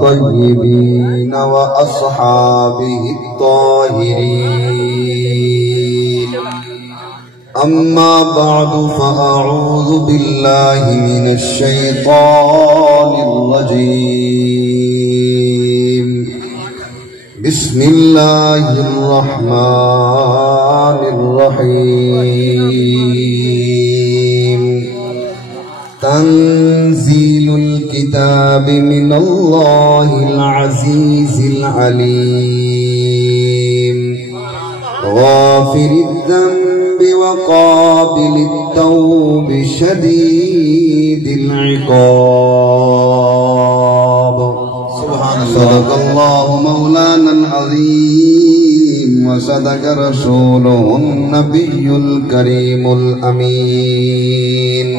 الطيبين وأصحابه الطاهرين. أما بعد فأعوذ بالله من الشيطان الرجيم. بسم الله الرحمن الرحيم. تنزيل الكتاب من الله العزيز العليم. غافر الذنب وقابل التوب شديد العقاب. سبحان الله. صدق الله مولانا العظيم وصدق رسوله النبي الكريم الأمين.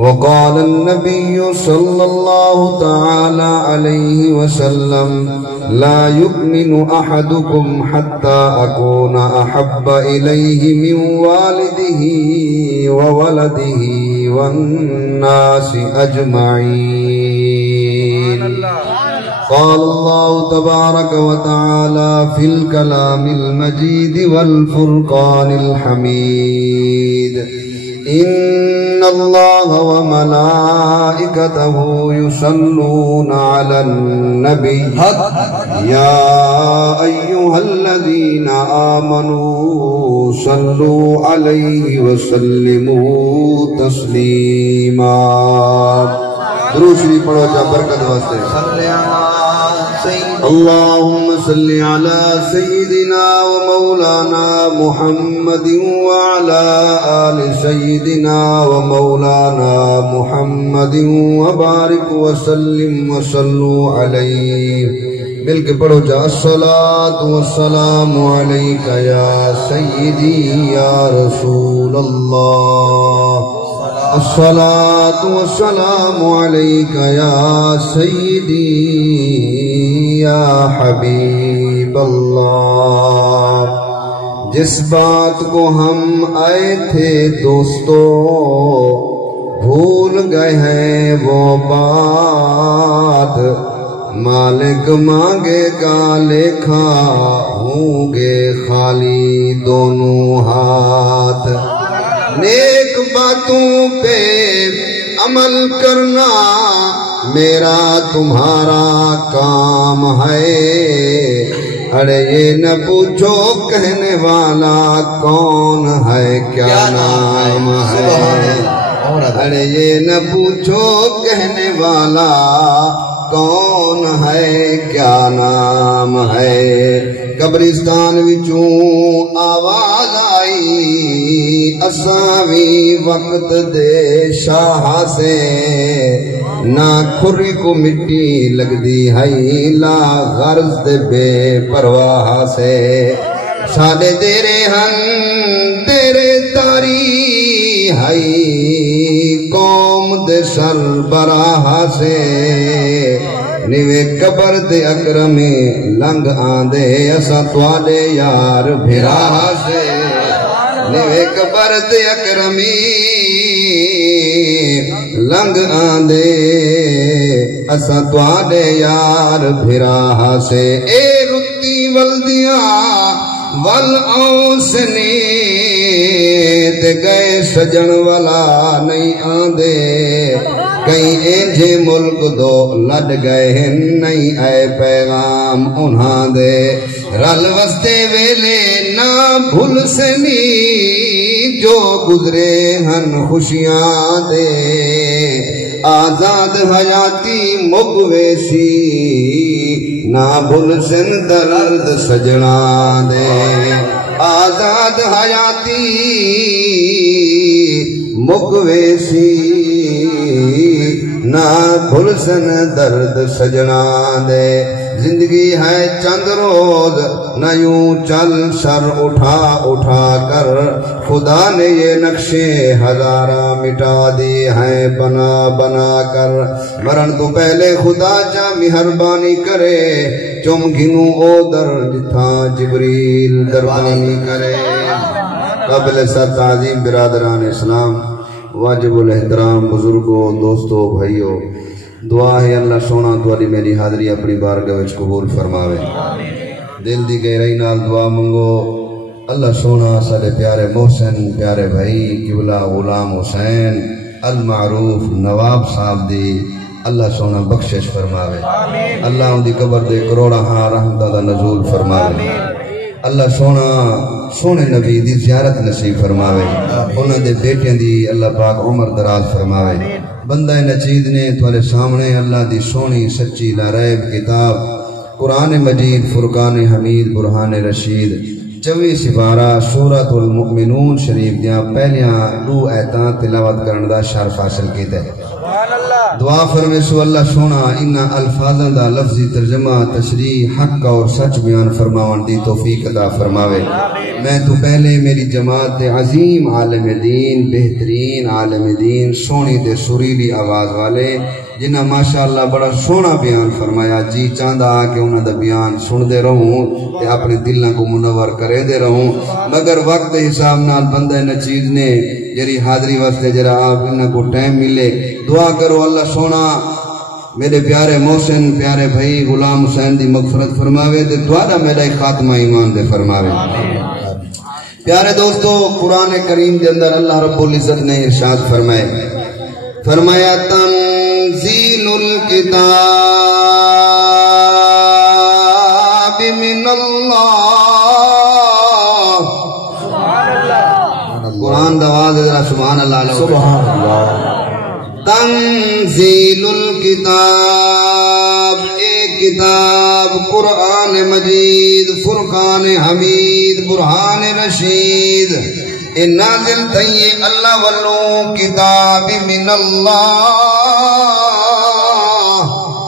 وقال النبي صلى الله تعالى عليه وسلم: لا يؤمن أحدكم حتى أكون أحب إليه من والده وولده والناس أجمعين. قال الله تبارك وتعالى في الكلام المجيد والفرقان الحميد: إن الله وملائكته يصلون على النبي يا أيها الذين آمنوا صلوا عليه وسلموا تسليما. درود شریف پڑھو جا برکت واسطے. اللهم صل على سيدنا ومولانا محمد وعلى آل سيدنا ومولانا محمد وبارك وسلم وصلوا عليه. مل کے پڑھو جا. الصلاة والسلام عليك يا سيدي يا رسول الله. الصلاة والسلام عليك يا سيدي یا حبیب اللہ. جس بات کو ہم آئے تھے دوستو بھول گئے ہیں وہ بات. مالک مانگے گا لیکھا ہوں گے خالی دونوں ہاتھ. نیک باتوں پہ عمل کرنا میرا تمہارا کام ہے. ارے یہ نہ پوچھو کہنے والا کون ہے کیا نام ہے. ارے یہ نہ پوچھو کہنے والا کون ہے کیا نام ہے. قبرستان وچوں آواز آئی اساں وی وقت دے شاہ سے. نہ کھری کو مٹی لگ دی ہے لا غرض دے بے پرواہ سے. سادے تیرے ہن تیرے تاری ہے قوم دے سربراہ سے. نیوے قبر دے اکرمی لنگ آندے اسا تواڈے یار بھراہ سے. نیوے قبر دے اکرمی لنگ آندے اسا تواڈے یار بھراہ سے. اے رتی ولدیاں ول اوسنی تے گئے سجن والا نہیں آندے. کئی انجھے ملک دو لڈ گئے ہیں نہیں اے پیغام انہاں دے. رل وستے ویلے نہ بھول سنی جو گزرے ہن خوشیاں دے. آزاد حیاتی مگویسی نہ بھول سن درد سجنا دے. آزاد حیاتی مگویسی نہ بھول سن درد سجنا دے. زندگی ہے چند روز نہ یوں چل سر اٹھا اٹھا کر. خدا نے یہ نقشے ہزارہ مٹا دی ہیں بنا بنا کر. مرن تو پہلے خدا جا مہربانی کرے چم گھنوں او در جتھاں جبریل دربانی کرے. قبل سر تعظیم برادران اسلام، واجب الاحترام بزرگوں، دوستوں، بھائیوں، دعا ہے اللہ سونا تواڈی میری حاضری اپنی بارگاہ وچ قبول فرماوے دل دی گہرائی نال دعا منگو اللہ سونا سارے پیارے محسن پیارے بھائی قبلہ غلام حسین المعروف نواب صاحب دی اللہ سونا بخشش فرماوے اللہ ان دی قبر دے کروڑا ہاں رحمتہ دا نزول فرماوے اللہ سونا سونے نبی دی زیارت نصیب فرماوے انہاں دے بیٹیاں دی اللہ پاک عمر دراز فرماوے بندہ نچید نے تمہارے سامنے اللہ دی سونی سچی لاریب کتاب قرآن مجید فرقان حمید برہان رشید 24 سپارہ سورۃ المؤمنون شریف دیاں پہلیاں 2 آیتاں تلاوت کرن دا شرف حاصل کیتا ہے دعا فرمے سو اللہ سونا انہاں الفاظاں دا لفظی ترجمہ تشریح حق اور سچ بیان فرماون دی توفیق عطا فرماوے میں تو پہلے میری جماعت دے عظیم عالم دین بہترین عالم دین سونی دے سریلی آواز والے جنہاں ماشاءاللہ بڑا سونا بیان فرمایا جی چاندہ کہ انہاں دا بیان سن دے رہوں تے اپنے دلوں کو منور کرے دے رہوں مگر وقت حساب نال بندہ نچیز نے جری حاضری واسطے جرا آپ انہاں کو ٹائم ملے دعا کرو اللہ سونا میرے پیارے محسن پیارے بھائی غلام حسین دی مغفرت فرماوے تے دوارا میرا خاتمہ ایمان دے فرماوے پیارے دوستو قرآن کریم دے اندر اللہ رب العزت نے ارشاد فرمایا تنزیل الکتاب من اللہ قرآن دواز ذرا سبحان اللہ سبحان اللہ تنزیل الکتاب ایک کتاب قرآن مجید فرقان حمید برہان رشید اے نازل تیئے اللہ والو کتاب من اللہ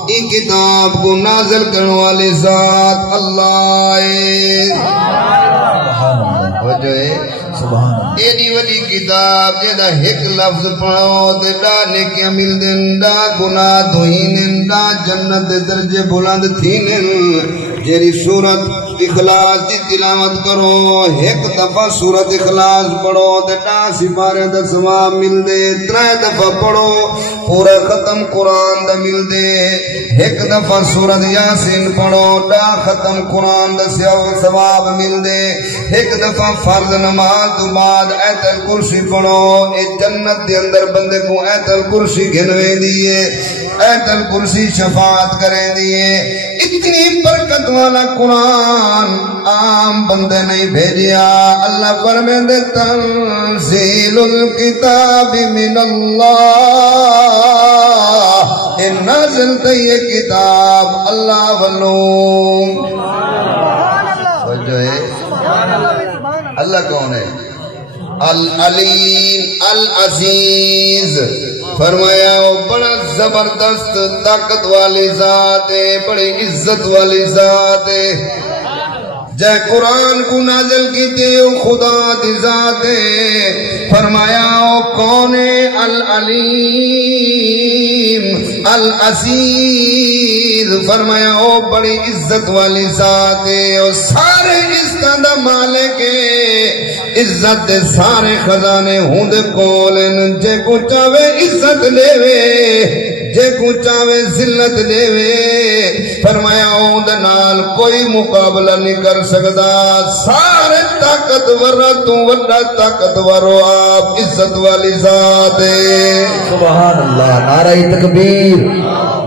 ای کتاب کو نازل کرنے والے ذات اللہ ایڈی وڈی کتاب جیدہ ایک لفظ پڑھو دے ڈا نیکیاں مل دن ڈا گناہ دھوئینن ڈا جنت درجے بلند تھینن جیری سورت اخلاص دی تلاوت کرو ایک دفعہ سورت اخلاص پڑھو دے ڈا سپارے دا ثواب مل دے 3 دفعہ پڑھو پورا ختم قرآن دا مل دے ایک دفعہ سورت یاسین پڑھو ڈا ختم قرآن دا ثواب مل دے ایک دفعہ فرض نماز تو بعد ایت الکرسی پڑھو اے جنت دے اندر بندے کو ایت الکرسی گھنوے دیئے ایت الکرسی شفاعت کرے دیئے اتنی برکت والا قرآن عام بندے نہیں بھیجیا اللہ فرمے دے تنزیل الکتاب من اللہ اے نازل تے یہ کتاب اللہ والوں جو ہے اللہ کون ہے العلیم العزیز فرمایا وہ بڑا زبردست طاقت والی ذات ہے بڑی عزت والی ذات ہے جے قرآن کو نازل کیتے ہو خدا دی ذات ہے فرمایا وہ کون ہے العلیم العزیز فرمایا وہ بڑی عزت والی ذات ہے اور سارے عزت دا مالک ہے عزت دے سارے خزانے ہوں دے کولن جے کو چاہے عزت لے وے جے کو چاہے ذلت لے وے فرمایا ہوں دے نال کوئی مقابلہ نہیں کر سکتا سارے طاقتور تو وڈا طاقتور آپ عزت والی ذات ہے سبحان اللہ نعرہ تکبیر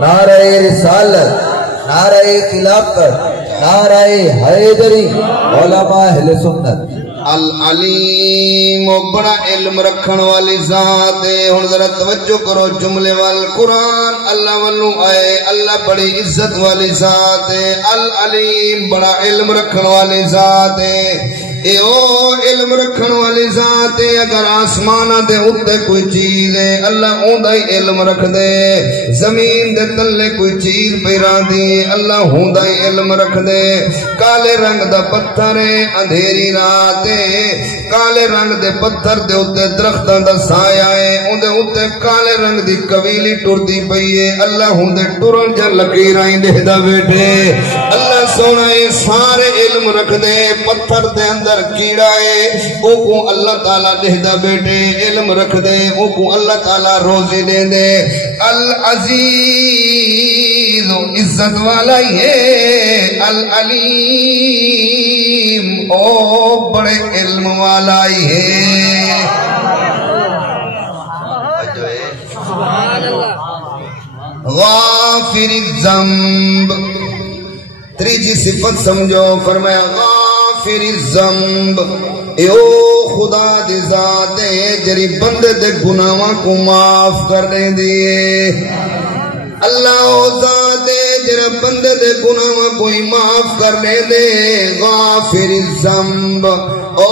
نعرہ رسالت نعرہ خلافت نعرہ حیدری علماء اہل سنت العلیم بڑا علم رکھن والی ذات ہے ہن ذرا توجہ کرو جملے وال قرآن اللہ والوں آئے اللہ بڑی عزت والی ذات ہے العلیم بڑا علم رکھن والی ذات ہے اے او علم رکھن والی ذات ہے اگر آسمانہ دے اتے کوئی چیز ہے اللہ اوندا ہی علم رکھ دے زمین دے تلے کوئی چیز پیرا دی اللہ اوندا ہی علم رکھ دے کالے رنگ دا پتھر ہے اندھیری رات ہے کالے رنگ دے پتھر دے اتے درختاں دا سایہ ہے اندے اتے کالے رنگ دی قویلی ٹردی پئی ہے اللہ اندے ٹرن جا لکیراں دے دا بیٹھے اللہ سونا سارے علم رکھ دے پتھر دے اندر کیڑا ہے او کو اللہ تعالیٰ دہدا بیٹے علم رکھ دے او کو اللہ تعالیٰ روزی دے دے العزیز عزت والا ہی ہے العلیم او بڑے علم والا ہی ہے غافر الذنب تریجی صفت سمجھو فرمایا غافر الذنب ایو خدا دی ذات ہے جری بندے دے گناہاں کو معاف کرنے دیے اللہ او ذات ہے جرا بندے دے گناہاں کوئی معاف کرنے دے غافر الذنب او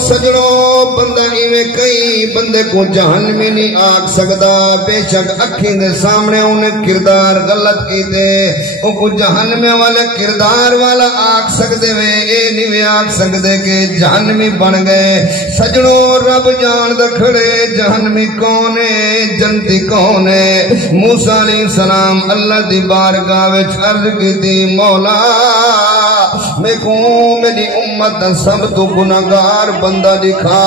سجنوں بندہ ایویں کئی بندے کو جہنمی نہیں آگ سکتا بے شک اکھیں دے سامنے انہیں کردار غلط کی دے او کو جہنمی والا کردار والا آگ سکتے ہوئے اے نہیں آگ سکتے کہ جہنمی بن گئے سجنوں رب جان دکھڑے جہنمی کون ہے جنتی کون ہے موسیٰ علیہ السلام اللہ دی بارگاہ وچ عرض کی دی مولا میں کہوں میری امت سب تو گناہگار بندہ دکھا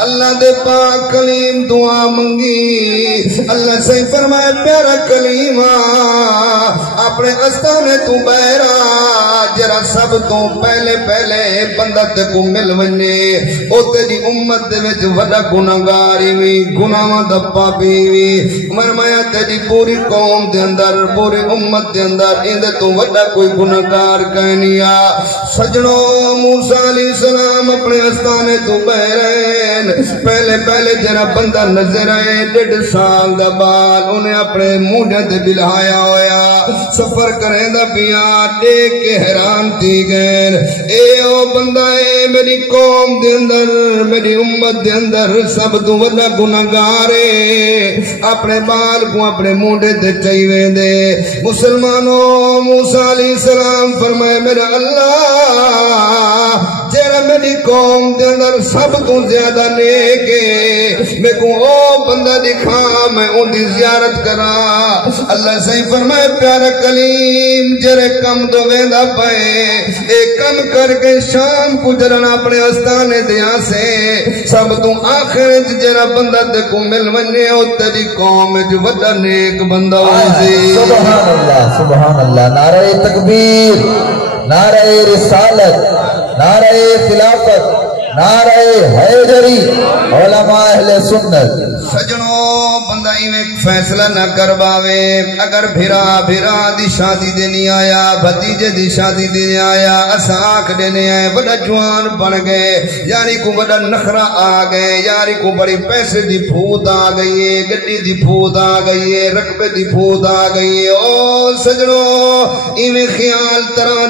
اللہ دے پاک کلیم دعا منگی اللہ سے فرمائے پیارا کلیم اپنے استانے تو بہرا جرا سب تو پہلے بندہ تے کو مل ونے او تیری امت دے وچ وڈا گناہگاری وی گناہاں دا پاپی وی فرمایا تیری پوری قوم دے اندر پوری امت دے اندر ایندے تو وڈا کوئی گناہگار کہیں نہیں سجنوں موسیٰ علیہ السلام اپنے استانے تو بہرین پہلے جرا بندہ نظر آئے 1.5 سال دا بال انہیں اپنے موڈے دے بلہایا ہویا سفر کریں دا پیا دیکھ کے حیران تھی گئے اے او بندہ اے میری قوم دے اندر میری امت دے اندر سب تو وڈا گناہگارے اپنے بال کو اپنے موڈے دے چاہیے دے مسلمانوں موسیٰ علیہ السلام فرمائے میرا اللہ جیرا میری قوم دے اندر سب تو زیادہ نیک ہے میں کو او بندہ دکھا میں ان دی زیارت کرا اللہ صحیح فرمائے پیارا کلیم جرے کم دو ویندہ پائے ایک کم کر کے شام کو جرن اپنے استانے دیا سے سب تو آخر جرا بندہ دے کو مل ونے او تیری قوم جو وڈا نیک بندہ ہوئی سبحان اللہ نعرہ تکبیر نعرہ رسالت نعرہ خلافت نعرہ حیدری علماء اہل سنت سجنوں بندہ ایویں فیصلہ نہ کرواوے اگر بھرا دی شادی دینی آیا بھتیجے دی شادی دینی آیا اساک دینے آئے بڑا جوان بن گئے یاری کو بڑا نخرہ آ گئے یاری کو بڑی پیسے دی پھوت آ گئی ہے گڈی دی پھوت آ گئی ہے رقبے دی پھوت آ گئی ہے او سجنوں ایویں خیال طرح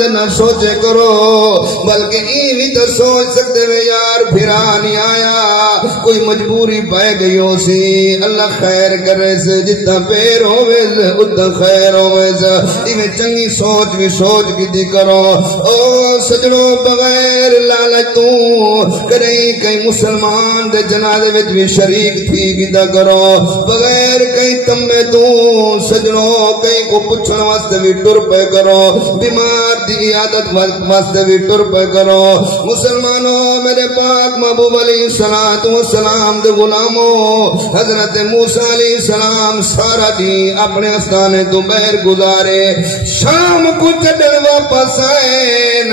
دے نہ سوچے کرو بلکہ ایویں تو سوچ سکتے ہوئے یار بھرا نہیں آیا کوئی مجبوری پائے گئی ہو سی اللہ خیر کرے سے جتنا پیر ہوئے سے اتنا خیر ہوئے سے ایویں چنگی سوچ بھی سوچ کی دی کرو او سجنوں بغیر لالچ تو کریں کئی مسلمان دے جنازے وچ بھی شریک تھی گیدہ کرو بغیر کئی تمے تو سجنوں کئی کو پچھن واسطے بھی ٹر پہ کرو بیمار دی عیادت واسطے بھی ٹر پہ کرو مسلمانوں میرے پاک محبوب علیہ السلام دے غلاموں حضرت موسیٰ علیہ السلام سارا دی اپنے استانے تو بہر گزارے شام کو چڑھن واپس آئین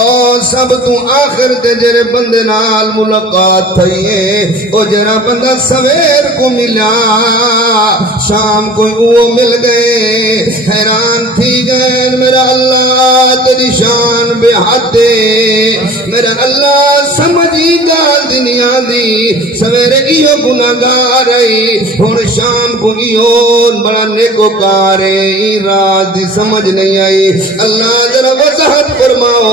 اور سب تو آخر تے جرے بندے نال ملاقات تھئیے او جرا بندہ سویر کو ملا شام کو وہ مل گئے حیران تھی گئے میرا اللہ تیری شان بے حد دے میرا اللہ سمجھی گال دنیا دی سویرے ایو گناہگار آئی ہون شام کو ایو بڑا نیکو کارے رات دی سمجھ نہیں آئی اللہ ذرا وضاحت فرماؤ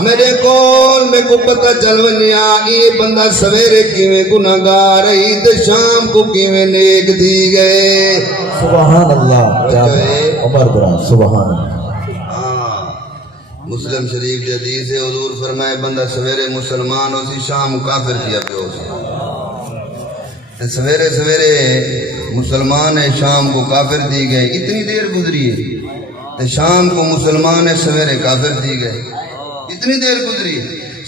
میرے کول میں کو پتہ چل ونیا یہ بندہ سویرے کیویں گناہگار آئی تے شام کو کیویں نیک دی گئے سبحان اللہ کیا عمر برا سبحان اللہ مسلم شریف کے حدیث ہے حضور فرمائے بندہ سویرے مسلمان ہو سی شام کافر کیا پہ ہو سی سویرے مسلمان ہے شام کو کافر دی گئے اتنی دیر گزری ہے شام کو مسلمان سویرے کافر تھی گئے. اتنی دیر گزری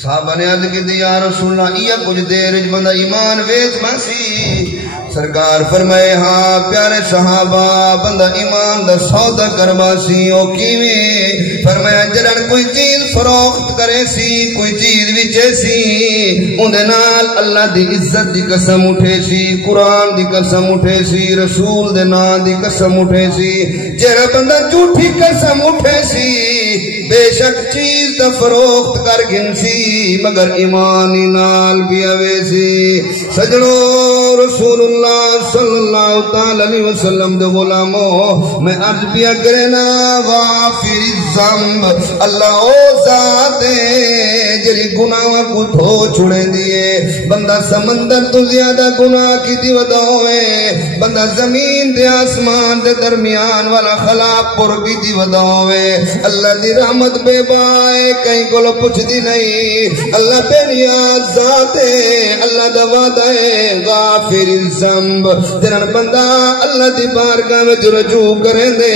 صحابہ نے عرض کی دی یا رسول اللہ یہ کچھ دیر بندہ ایمان ویچ ماسی. سرکار فرمائے ہاں پیارے صحابہ بندہ ایمان دا سودا کروا سی او کیویں؟ فرمایا جڑن کوئی چیز فروخت کرے سی کوئی چیز وچے سی اون دے نال اللہ دی عزت دی قسم اٹھے سی قرآن دی قسم اٹھے سی رسول دے نام دی قسم اٹھے سی. جڑا بندہ جھوٹی قسم اٹھے سی بے شک چیز دا فروخت کر گن سی مگر ایمانی نال بھی اوے سی. سجنو رسول اللہ صلی اللہ تعالی علیہ وسلم دے غلاموں میں عرض پیا کرنا غافر الذنب اللہ او ذات ہے جری گناہ کو دھو چھڑے دیے. بندہ سمندر تو زیادہ گناہ کی دی وداوے بندہ زمین دے آسمان دے درمیان والا خلا پر بھی دی وداوے. اللہ دی رحمت بے بائے کہیں کو پوچھ دی نہیں. اللہ بے نیاز ذات ہے اللہ دا وعدہ ہے غافر الذنب. جنہاں بندہ اللہ دی بارگاہ میں رجوع کریں دے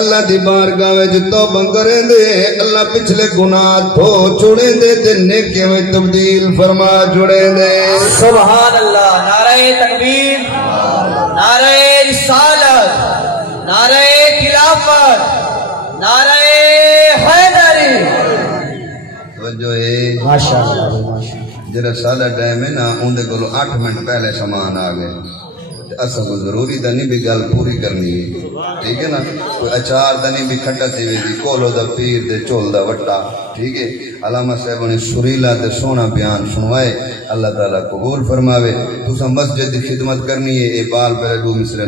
اللہ دی بارگاہ میں توبہ کریں دے اللہ پچھلے گناہ دھو چھوڑیں دے تے نیکی میں تبدیل فرما چھوڑیں دے. سبحان اللہ. نعرہ تکبیر نعرہ رسالت نعرہ خلافت نعرہ حیدری. جو ہے ماشاءاللہ جرا سالہ ٹائم ہے نا اندے کولو 8 منٹ پہلے سامان آ گئے. اصل کو ضروری دا نہیں بھی گل پوری کرنی ہے ٹھیک ہے نا. کوئی اچار دا نہیں بھی کھٹا تھی وی دی کولو دا پیر دے چول دا وٹا ٹھیک ہے. علامہ صاحب نے سریلا تے سونا بیان سنوائے اللہ تعالیٰ قبول فرماوے. تسا مسجد دی خدمت کرنی ہے اے بال پہ دو مصرے